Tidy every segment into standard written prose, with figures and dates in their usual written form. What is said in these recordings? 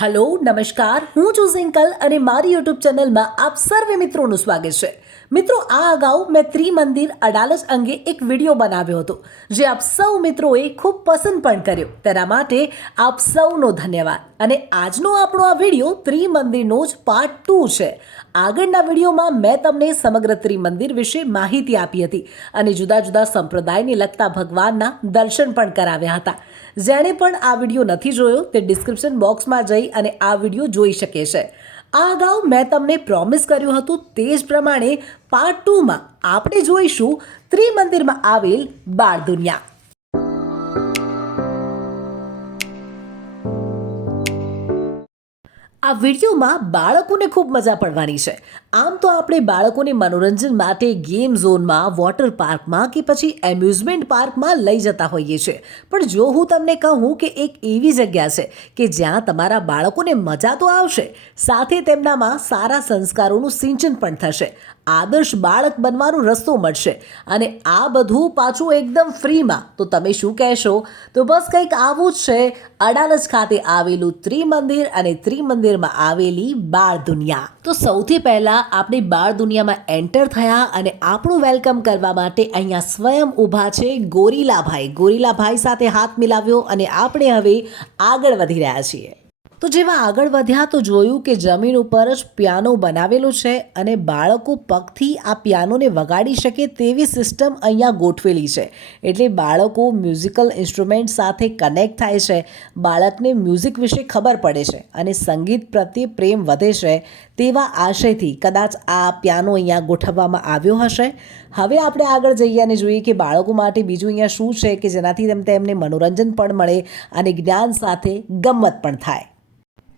Hello નમસ્કાર, હું છું સિંકલ અને મારી યુટ્યુબ ચેનલમાં આપ સર્વે મિત્રોનું સ્વાગત છે. મિત્રો, આ અગાઉ મેં ત્રિમંદિર અડાલજ અંગે એક વિડીયો બનાવ્યો હતો, જે આપ સૌ મિત્રોએ ખૂબ પસંદ પણ કર્યો. તેના માટે આપ સૌનો ધન્યવાદ. અને આજનો આપણો આ વિડીયો ત્રિમંદિરનો જ પાર્ટ 2 છે. આગળના વિડીયોમાં મેં તમને સમગ્ર ત્રિમંદિર વિશે માહિતી આપી હતી અને જુદા જુદા સંપ્રદાયને લગતા ભગવાનના દર્શન પણ કરાવ્યા હતા. જેણે પણ આ વિડીયો નથી જોયો તે ડિસ્ક્રિપ્શન બોક્સમાં જઈ અને આ વિડીયો જોઈ શકે છે. આ અગાઉ મેં તમને પ્રોમિસ કર્યું હતું તે જ પ્રમાણે પાર્ટ 2માં આપણે જોઈશું ત્રિમંદિરમાં આવેલ બાળ દુનિયા. આ વિડીયોમાં બાળકોને ખૂબ મજા પડવાની છે. આમ તો આપણે બાળકોને મનોરંજન માટે ગેમ ઝોનમાં, વોટર પાર્કમાં કે પછી એમ્યુઝમેન્ટ પાર્કમાં લઈ જતા હોઈએ છીએ. પણ જો હું તમને કહું કે એક એવી જગ્યા છે કે જ્યાં તમારા બાળકોને મજા તો આવશે, સાથે તેમનામાં સારા સંસ્કારોનું સિંચન પણ થશે, આદર્શ બાળક બનવાનો રસ્તો મળશે અને આ બધું પાછું એકદમ ફ્રીમાં, તો તમે શું કહેશો? તો બસ કંઈક આવું જ છે અડાલજ ખાતે આવેલું ત્રિમંદિર અને ત્રિમંદિરમાં આવેલી બાળ દુનિયા. તો સૌથી પહેલા આપણે બાળ દુનિયામાં એન્ટર થયા અને આપણું વેલકમ કરવા માટે અહીંયા સ્વયં ઊભા છે ગોરીલાભાઈ. ગોરીલાભાઈ સાથે હાથ મિલાવ્યો અને આપણે હવે આગળ વધી રહ્યા છીએ. તો જેવા આગળ વધ્યા તો જોયું કે જમીન ઉપર જ પિયાનો બનાવેલો છે અને બાળકો પગથી આ પિયાનોને વગાડી શકે તેવી સિસ્ટમ અહીંયા ગોઠવેલી છે. એટલે બાળકો મ્યુઝિકલ ઇન્સ્ટ્રુમેન્ટ સાથે કનેક્ટ થાય છે, બાળકને મ્યુઝિક વિશે ખબર પડે છે અને સંગીત પ્રત્યે પ્રેમ વધે છે. તેવા આશયથી કદાચ આ પિયાનો અહીંયા ગોઠવવામાં આવ્યો હશે. હવે આપણે આગળ જઈએ અને જોઈએ કે બાળકો માટે બીજું અહીંયા શું છે કે જેનાથી તેમને મનોરંજન પણ મળે અને જ્ઞાન સાથે ગમ્મત પણ થાય.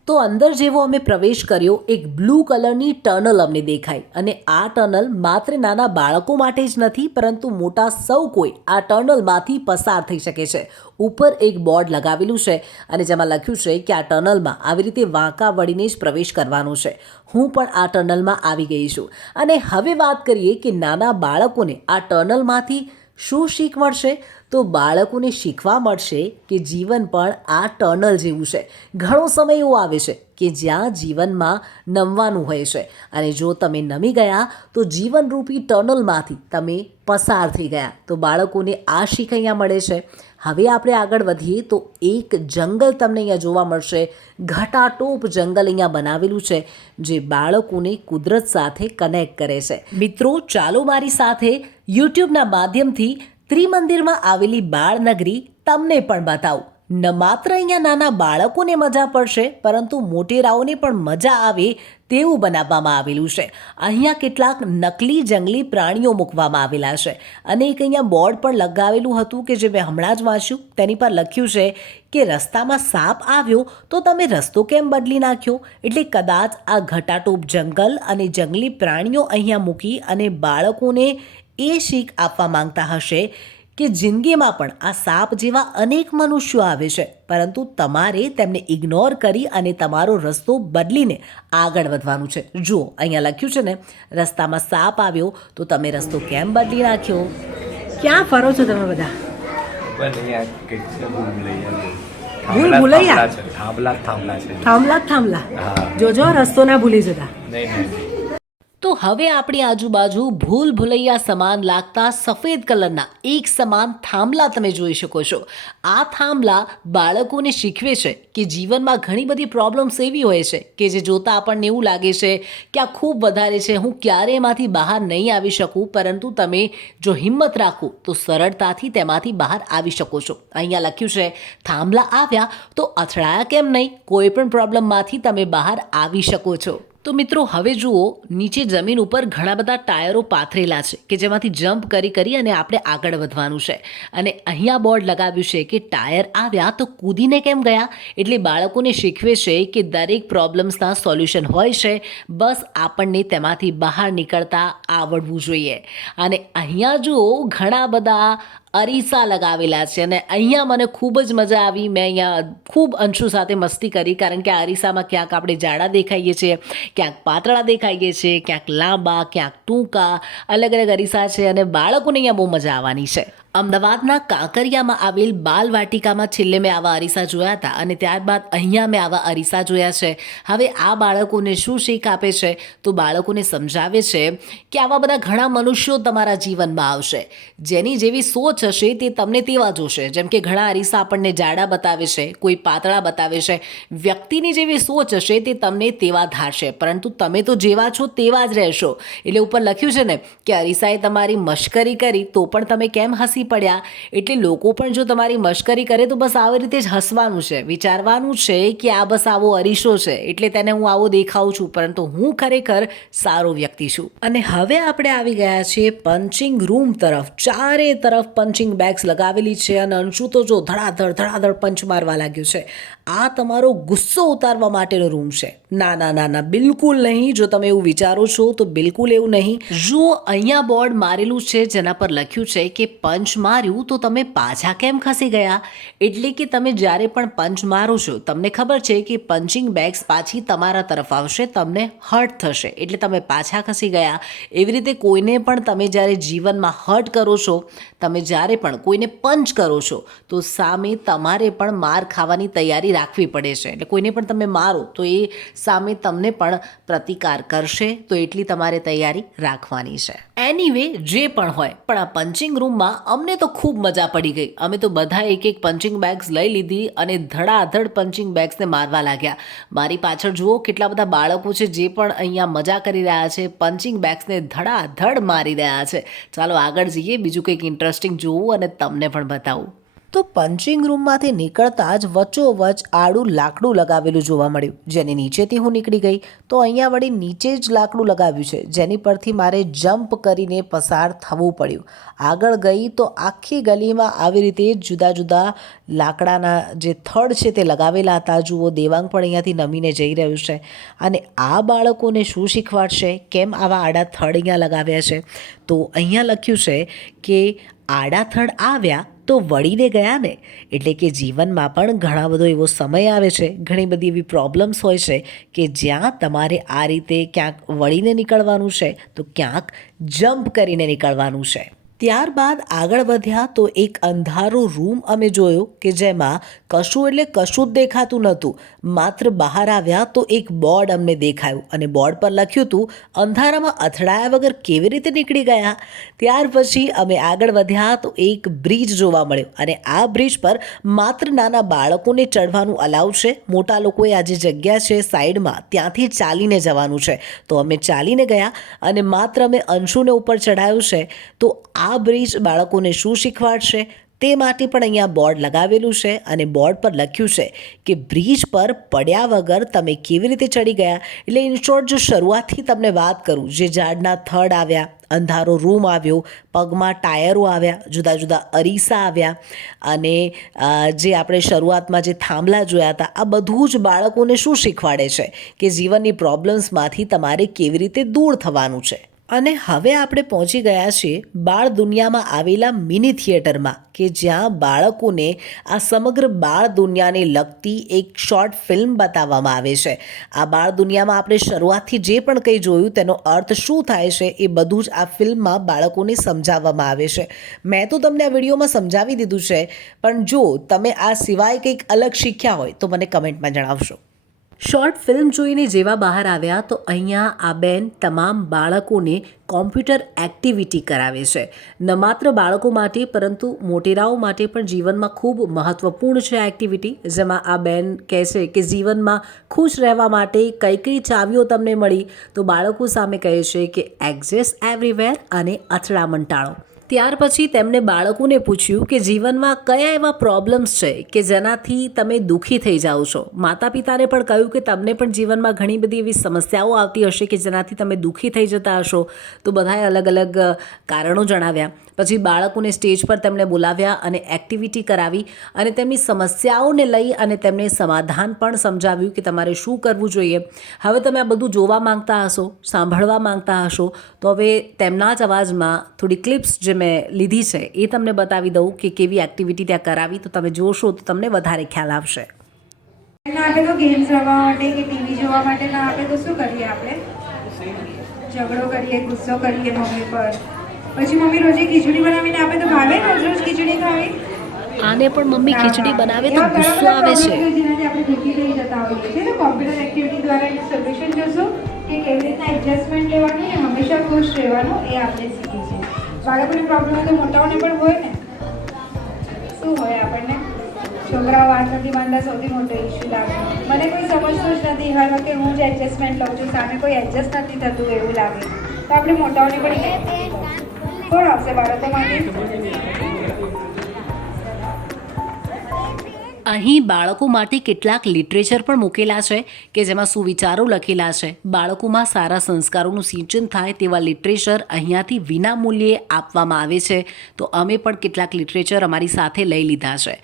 તો અંદર જેવો અમે પ્રવેશ કર્યો, એક બ્લુ કલરની ટનલ અમને દેખાઈ અને આ ટનલ માત્ર નાના બાળકો માટે જ નથી, પરંતુ મોટા સૌ કોઈ આ ટનલમાંથી પસાર થઈ શકે છે. ઉપર એક બોર્ડ લગાવેલું છે અને જેમાં લખ્યું છે કે આ ટનલમાં આવી રીતે વાંકા વળીને જ પ્રવેશ કરવાનો છે. હું પણ આ ટનલમાં આવી ગઈ છું અને હવે વાત કરીએ કે નાના બાળકોને આ ટનલમાંથી શું શીખ મળશે? તો બાળકોને શીખવા મળશે કે જીવન પણ આ ટનલ જેવું છે. ઘણો સમય એવો આવે છે કે જ્યાં જીવનમાં નમવાનું હોય છે અને જો તમે નમી ગયા તો જીવનરૂપી ટનલમાંથી તમે પસાર થઈ ગયા. તો બાળકોને આ શીખ અહીંયા મળે છે. હવે આપણે આગળ વધીએ તો એક જંગલ તમને અહીંયા જોવા મળશે. ઘટાટોપ જંગલ અહીંયા બનાવેલું છે જે બાળકોને કુદરત સાથે કનેક્ટ કરે છે. મિત્રો, ચાલો મારી સાથે યુટ્યુબના માધ્યમથી ત્રિમંદિરમાં આવેલી બાળનગરી તમને પણ બતાવું. ન માત્ર અહીંયા નાના બાળકોને મજા પડશે, પરંતુ મોટેરાઓને પણ મજા આવે તેવું બનાવવામાં આવેલું છે. અહીંયા કેટલાક નકલી જંગલી પ્રાણીઓ મૂકવામાં આવેલા છે અને એક અહીંયા બોર્ડ પણ લગાવેલું હતું કે જે મેં હમણાં જ વાંચ્યું. તેની પર લખ્યું છે કે રસ્તામાં સાપ આવ્યો તો તમે રસ્તો કેમ બદલી નાખ્યો? એટલે કદાચ આ ઘટાટોપ જંગલ અને જંગલી પ્રાણીઓ અહીંયા મૂકી અને બાળકોને એ શીખ આપવા માંગતા હશે કે જિંદગીમાં પણ આ સાપ જેવા અનેક મનુષ્યો આવે છે, પરંતુ તમારે તેમને ઇગ્નોર કરી અને તમારો રસ્તો બદલીને આગળ વધવાનું છે. જુઓ, અહીંયા લખ્યું છે ને, રસ્તામાં સાપ આવ્યો તો તમે રસ્તો કેમ બદલી નાખ્યો? ક્યાં ફરો છો તમે બધા? ભૂલ ભૂલૈયા? થાંભલા થાંભલા. હા. જોજો રસ્તો ના ભૂલી જતા. નહીં. તો હવે આપણી આજુબાજુ ભૂલ ભૂલૈયા સમાન લાગતા સફેદ કલરના એક સમાન થાંભલા તમે જોઈ શકો છો. આ થાંભલા બાળકોને શીખવે છે કે જીવનમાં ઘણી બધી પ્રોબ્લેમ્સ એવી હોય છે કે જે જોતાં આપણને એવું લાગે છે કે આ ખૂબ વધારે છે, હું ક્યારે એમાંથી બહાર નહીં આવી શકું, પરંતુ તમે જો હિંમત રાખો તો સરળતાથી તેમાંથી બહાર આવી શકો છો. અહીંયા લખ્યું છે થાંભલા આવ્યા તો અથડાયા કેમ નહીં, કોઈ પણ પ્રોબ્લેમમાંથી તમે બહાર આવી શકો છો. તો મિત્રો, હવે જુઓ, નીચે જમીન ઉપર ઘણા બધા ટાયરો પાથરેલા છે કે જેમાંથી જમ્પ કરી અને આપણે આગળ વધવાનું છે. અને અહીંયા બોર્ડ લગાવ્યું છે કે ટાયર આવ્યા તો કૂદીને કેમ ગયા? એટલે બાળકોને શીખવે છે કે દરેક પ્રોબ્લેમ્સના સોલ્યુશન હોય છે, બસ આપણને તેમાંથી બહાર નીકળતા આવડવું જોઈએ. અને અહીંયા જુઓ, ઘણા બધા અરીસા લગાવેલા છે અને અહીંયા મને ખૂબ જ મજા આવી. મેં અહીંયા ખૂબ અંશુ સાથે મસ્તી કરી, કારણ કે આ અરીસામાં ક્યાંક આપણે જાડા દેખાઈએ છીએ, ક્યાંક પાતળા દેખાઈએ છીએ, ક્યાંક લાંબા, ક્યાંક ટૂંકા, અલગ અલગ અરીસા છે અને બાળકોને અહીંયા બહુ મજા આવવાની છે. અમદાવાદના કાંકરિયામાં આવેલ બાલવાટિકામાં છેલ્લે મેં આવા અરીસા જોયા હતા અને ત્યારબાદ અહીંયા મેં આવા અરીસા જોયા છે. હવે આ બાળકોને શું શીખ આપે છે? તો બાળકોને સમજાવે છે કે આવા બધા ઘણા મનુષ્યો તમારા જીવનમાં આવશે. જેની જેવી સોચ હશે તે તમને તેવા જોશે. જેમ કે ઘણા અરીસા આપણને જાડા બતાવે છે, કોઈ પાતળા બતાવે છે. વ્યક્તિની જેવી સોચ હશે તે તમને તેવા ધારશે, પરંતુ તમે તો જેવા છો તેવા જ રહેશો. એટલે ઉપર લખ્યું છે ને કે અરીસાએ તમારી મશ્કરી કરી તો પણ તમે કેમ હસી પડ્યા. એટલે લોકો પણ જો તમારી મશ્કરી કરે તો બસ આવી રીતે જ હસવાનું છે, વિચારવાનું છે કે આ બસ આવો અરીસો છે એટલે તેને હું આવો દેખાઉં છું, પરંતુ હું ખરેખર સારો વ્યક્તિ છું. અને હવે આપણે આવી ગયા છીએ પંચિંગ રૂમ તરફ. ચારે તરફ પંચિંગ બેગ્સ લગાવેલી છે અને અંશુ તો જો ધડાધડ પંચ મારવા લાગ્યો છે. આ તમારો ગુસ્સો ઉતારવા માટેનો રૂમ છે. ના ના ના ના, બિલકુલ નહીં. જો તમે એવું વિચારો છો તો બિલકુલ એવું નહીં. જો અહીંયા બોર્ડ મારેલું છે જેના પર લખ્યું છે કે પંચ માર્યું તો તમે પાછા કેમ ખસી ગયા. એટલે કે તમે જ્યારે પણ પંચ મારો છો તમને ખબર છે કે પંચિંગ બેગ્સ પાછી તમારા તરફ આવશે, તમને હર્ટ થશે, એટલે તમે પાછા ખસી ગયા. એવી રીતે કોઈને પણ તમે જ્યારે જીવનમાં હર્ટ કરો છો, તમે જ્યારે પણ કોઈને પંચ કરો છો તો સામે તમારે પણ માર ખાવાની તૈયારી રાખવી પડે છે. એટલે કોઈને પણ તમે મારો તો એ સામે તમને પણ પ્રતિકાર કરશે, તો એટલી તમારે તૈયારી રાખવાની છે. એનીવે જે પણ હોય, પણ આ પંચિંગ રૂમમાં અમને તો ખૂબ મજા પડી ગઈ. અમે તો બધા એક પંચિંગ બેગ્સ લઈ લીધી અને ધડાધડ પંચિંગ બેગ્સને મારવા લાગ્યા. મારી પાછળ જુઓ કેટલા બધા બાળકો છે જે પણ અહીંયા મજા કરી રહ્યા છે, પંચિંગ બેગ્સને ધડાધડ મારી રહ્યા છે. ચાલો આગળ જઈએ, બીજું કંઈક ઇન્ટરેસ્ટિંગ જોવું અને તમને પણ બતાવું. તો પંચિંગ રૂમમાંથી નીકળતા જ વચ્ચોવચ આડું લાકડું લગાવેલું જોવા મળ્યું. જેની નીચેથી હું નીકળી ગઈ તો અહીંયા વળી નીચે જ લાકડું લગાવ્યું છે, જેની પરથી મારે જમ્પ કરીને પસાર થવું પડ્યું. આગળ ગઈ તો આખી ગલીમાં આવી રીતે જુદા જુદા લાકડાના જે થડ છે તે લગાવેલા હતા. જુઓ, દેવાંગ પણ અહીંયાથી નમીને જઈ રહ્યું છે. અને આ બાળકોને શું શીખવાડશે? કેમ આવા આડા થડ અહીંયા લગાવ્યા છે? તો અહીંયા લખ્યું છે કે આડા થડ આવ્યા તો વળીને ગયા ને. એટલે કે જીવનમાં પણ ઘણા બધો એવો સમય આવે છે, ઘણી બધી એવી પ્રોબ્લેમ્સ હોય છે કે જ્યાં તમારે આ રીતે ક્યાંક વળીને નીકળવાનું છે તો ક્યાંક જમ્પ કરીને નીકળવાનું છે. ત્યારબાદ આગળ વધ્યા તો એક અંધારો રૂમ અમે જોયો કે જેમાં કશું એટલે કશું જ દેખાતું નહોતું. માત્ર બહાર આવ્યા તો એક બોર્ડ અમને દેખાયું અને બોર્ડ પર લખ્યું હતું અંધારામાં અથડાયા વગર કેવી રીતે નીકળી ગયા. ત્યાર પછી અમે આગળ વધ્યા તો એક બ્રિજ જોવા મળ્યો અને આ બ્રિજ પર માત્ર નાના બાળકોને ચડવાનું અલાઉ છે. મોટા લોકોએ આ જે જગ્યા છે સાઈડમાં ત્યાંથી ચાલીને જવાનું છે. તો અમે ચાલીને ગયા અને માત્ર અમે અંશુને ઉપર ચડાયું છે. તો આ બ્રિજ બાળકોને શું શીખવાડશે તે માટે પણ અહીંયા બોર્ડ લગાવેલું છે અને બોર્ડ પર લખ્યું છે કે બ્રિજ પર પડ્યા વગર તમે કેવી રીતે ચડી ગયા. એટલે ઇન શોર્ટ જો શરૂઆતથી તમને વાત કરું, જે ઝાડના થડ આવ્યા, અંધારો રૂમ આવ્યો, પગમાં ટાયરો આવ્યા, જુદા જુદા અરીસા આવ્યા અને જે આપણે શરૂઆતમાં જે થાંભલા જોયા હતા, આ બધું જ બાળકોને શું શીખવાડે છે કે જીવનની પ્રોબ્લેમ્સમાંથી તમારે કેવી રીતે દૂર થવાનું છે. અને હવે આપણે પહોંચી ગયા છીએ બાળ દુનિયામાં આવેલા મિની થિયેટરમાં કે જ્યાં બાળકોને આ સમગ્ર બાળ દુનિયાને લગતી એક શોર્ટ ફિલ્મ બતાવવામાં આવે છે. આ બાળ દુનિયામાં આપણે શરૂઆતથી જે પણ કંઈ જોયું તેનો અર્થ શું થાય છે એ બધું જ આ ફિલ્મમાં બાળકોને સમજાવવામાં આવે છે. મેં તો તમને આ વિડીયોમાં સમજાવી દીધું છે, પણ જો તમે આ સિવાય કંઈક અલગ શીખ્યા હોય તો મને કમેન્ટમાં જણાવશો. શોર્ટ ફિલ્મ જોઈને જેવા બહાર આવ્યા તો અહીંયા આ બેન તમામ બાળકોને કોમ્પ્યુટર એક્ટિવિટી કરાવે છે. ન માત્ર બાળકો માટે પરંતુ મોટેરાઓ માટે પણ જીવનમાં ખૂબ મહત્ત્વપૂર્ણ છે આ એક્ટિવિટી. જેમાં આ બેન કહે છે કે જીવનમાં ખુશ રહેવા માટે કઈ કઈ ચાવીઓ તમને મળી, તો બાળકો સામે કહે છે કે એક્ઝિસ્ટ એવરીવેર અને અથડામણ ટાળો. ત્યાર પછી તેમણે બાળકોને પૂછ્યું કે જીવનમાં કયા એવા પ્રોબ્લેમ્સ છે કે જેનાથી તમે દુઃખી થઈ જાઓ છો. માતા પિતાને પણ કહ્યું કે તમને પણ જીવનમાં ઘણી બધી એવી સમસ્યાઓ આવતી હશે કે જેનાથી તમે દુઃખી થઈ જતા હશો. તો બધાએ અલગ અલગ કારણો જણાવ્યા. પછી બાળકોને સ્ટેજ પર તેમણે બોલાવ્યા અને એક્ટિવિટી કરાવી અને તેમની સમસ્યાઓને લઈ અને તેમને સમાધાન પણ સમજાવ્યું કે તમારે શું કરવું જોઈએ. હવે તમે આ બધું જોવા માંગતા હશો, સાંભળવા માંગતા હશો, તો હવે તેમના જ અવાજમાં થોડી ક્લિપ્સ જે મેં લીધી છે એ તમને બતાવી દઉં કે કેવી એક્ટિવિટી ત્યાં કરાવી. તો તમે જોશો તો તમને વધારે ખ્યાલ આવશે. ના આપે તો ગેમ્સ રમવા માટે કે ટીવી જોવા માટે ના આપે તો શું કરીએ આપણે? ઝઘડો કરીએ, ગુસ્સો કરીએ મમ્મી પર, પછી મમ્મી રોજે ખીચડી બનાવીને આપે તો ભાવે રોજ રોજ ખીચડી ખાવી? આને પણ મમ્મી ખીચડી બનાવે તો ગુસ્સો આવે છે. જેનાથી આપણે દુઃખી થઈ જતા હોઈએ છીએ. તો કોમ્પ્યુટર એક્ટિવિટી દ્વારા એક સોલ્યુશન જોશું કે કેવી રીતના એડજસ્ટમેન્ટ લેવાનું અને હંમેશા ખુશ રહેવાનું એ આપણે શીખીશું. બાળકોને પ્રોબ્લેમ હોય તો મોટાઓને પણ હોય ને. શું હોય આપણને? છોકરાઓ વાત નથી માનતા સૌથી મોટો ઇસ્યુ લાગે. મને કોઈ સમજતું જ નથી, હર વખતે હું જ એડજસ્ટમેન્ટ લઉં છું, સામે કોઈ એડજસ્ટ નથી થતું એવું લાગે. તો આપણે મોટાઓને પણ કોણ આવશે બાળકો માટે? અહીં બાળકો માટે કેટલાક લિટરેચર પણ મૂકેલા છે કે જેમાં સુવિચારો લખેલા છે. બાળકોમાં સારા સંસ્કારોનું સિંચન થાય તેવા લિટરેચર અહીંયાથી વિના મૂલ્યે આપવામાં આવે છે. તો અમે પણ કેટલાક લિટરેચર અમારી સાથે લઈ લીધા છે.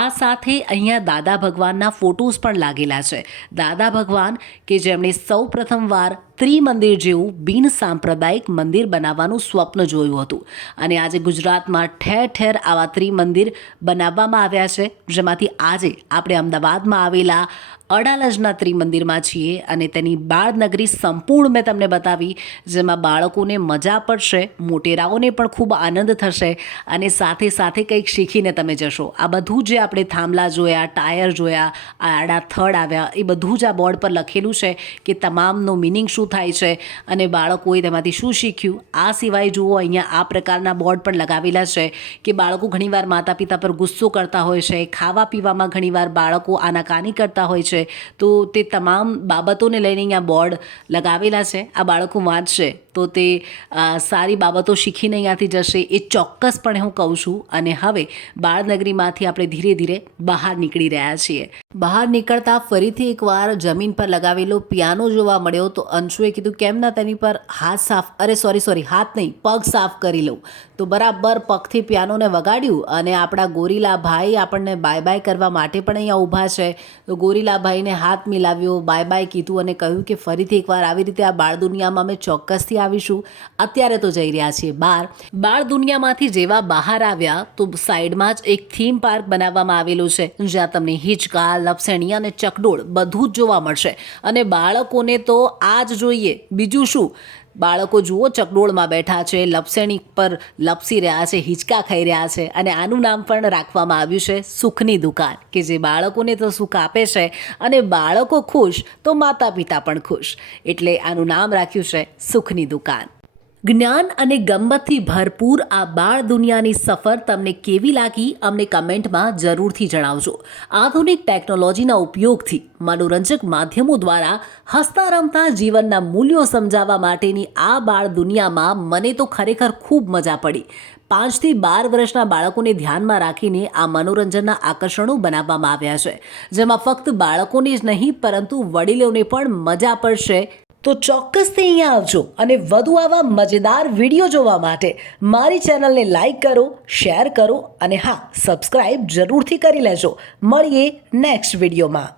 આ સાથે અહીંયા દાદા ભગવાનના ફોટોઝ પણ લાગેલા છે. દાદા ભગવાન કે જેમણે સૌ પ્રથમવાર ત્રિમંદિર જેવું બિન સાંપ્રદાયિક મંદિર બનાવવાનું સ્વપ્ન જોયું હતું અને આજે ગુજરાતમાં ઠેર ઠેર આવા ત્રિમંદિર બનાવવામાં આવ્યા છે. જેમાંથી આજે આપણે અમદાવાદમાં આવેલા અડાલજના ત્રિમંદિરમાં છીએ અને તેની બાળનગરી સંપૂર્ણ મેં તમને બતાવી, જેમાં બાળકોને મજા પડશે, મોટેરાઓને પણ ખૂબ આનંદ થશે અને સાથે સાથે કંઈક શીખીને તમે જશો. આ બધું જે આપણે થાંભલા જોયા, ટાયર જોયા, આ આડા થડ આવ્યા, એ બધું જ આ બોર્ડ પર લખેલું છે કે તમામનો મિનિંગ શું થાય છે અને બાળકોએ તેમાંથી શું શીખ્યું. આ સિવાય જુઓ અહીંયા આ પ્રકારના બોર્ડ પણ લગાવેલા છે કે બાળકો ઘણીવાર માતા પિતા પર ગુસ્સો કરતા હોય છે, ખાવા પીવામાં ઘણીવાર બાળકો આનાકાની કરતા હોય છે. તો તે તમામ બાબતોને લઈને અહીંયા બોર્ડ લગાવેલા છે. આ બાળકો વાંચશે તો તે સારી બાબતો શીખીને અહીંયાથી જશે, એ ચોક્કસપણે હું કહું છું. અને હવે બાળનગરીમાંથી આપણે ધીરે ધીરે બહાર નીકળી રહ્યા છીએ. બહાર નીકળતા ફરીથી એકવાર જમીન પર લગાવેલો પિયાનો જોવા મળ્યો. તો અંશુએ કીધું કેમ ના તેની પર હાથ સાફ, અરે સોરી હાથ નહીં, પગ સાફ કરી લઉં. તો બરાબર પગથી પિયાનોને વગાડ્યું અને આપણા ગોરીલાભાઈ આપણને બાય બાય કરવા માટે પણ અહીંયા ઊભા છે. તો ગોરીલાભાઈને હાથ મિલાવ્યો, બાય બાય કીધું અને કહ્યું કે ફરીથી એકવાર આવી રીતે આ બાળ દુનિયામાં અમે ચોક્કસથી આવીશું. અત્યારે તો જઈ રહ્યા છીએ બહાર. બાળ દુનિયામાંથી જેવા બહાર આવ્યા તો સાઈડમાં જ એક થીમ પાર્ક બનાવવામાં આવેલું છે, જ્યાં તમને હિંચકા, લપસણી અને ચકડોળ બધું જ જોવા મળશે. અને બાળકોને તો આ જ જોઈએ, બીજું શું. બાળકો જુઓ ચકડોળમાં બેઠા છે, લપસણી પર લપસી રહ્યા છે, હિંચકા ખાઈ રહ્યા છે અને આનું નામ પણ રાખવામાં આવ્યું છે સુખની દુકાન, કે જે બાળકોને તો સુખ આપે છે અને બાળકો ખુશ તો માતા પિતા પણ ખુશ, એટલે આનું નામ રાખ્યું છે સુખની દુકાન. જ્ઞાન અને ગમ્મતથી ભરપૂર આ બાળ દુનિયાની સફર તમને કેવી લાગી અમને કમેન્ટમાં જરૂરથી જણાવજો. આધુનિક ટેકનોલોજીના ઉપયોગથી મનોરંજક માધ્યમો દ્વારા હસતા રમતા જીવનના મૂલ્યો સમજાવવા માટેની આ બાળ દુનિયામાં મને તો ખરેખર ખૂબ મજા પડી. 5 થી 12 વર્ષના બાળકોને ધ્યાનમાં રાખીને આ મનોરંજનના આકર્ષણો બનાવવામાં આવ્યા છે, જેમાં ફક્ત બાળકોને જ નહીં પરંતુ વડીલોને પણ મજા પડશે. તો ચોક્કસથી અહીંયા આવજો અને વધુ આવા મજેદાર વિડીયો જોવા માટે મારી ચેનલને લાઈક કરો, શેર કરો અને હા, સબસ્ક્રાઈબ જરૂરથી કરી લેજો. મળીએ નેક્સ્ટ વિડીયોમાં.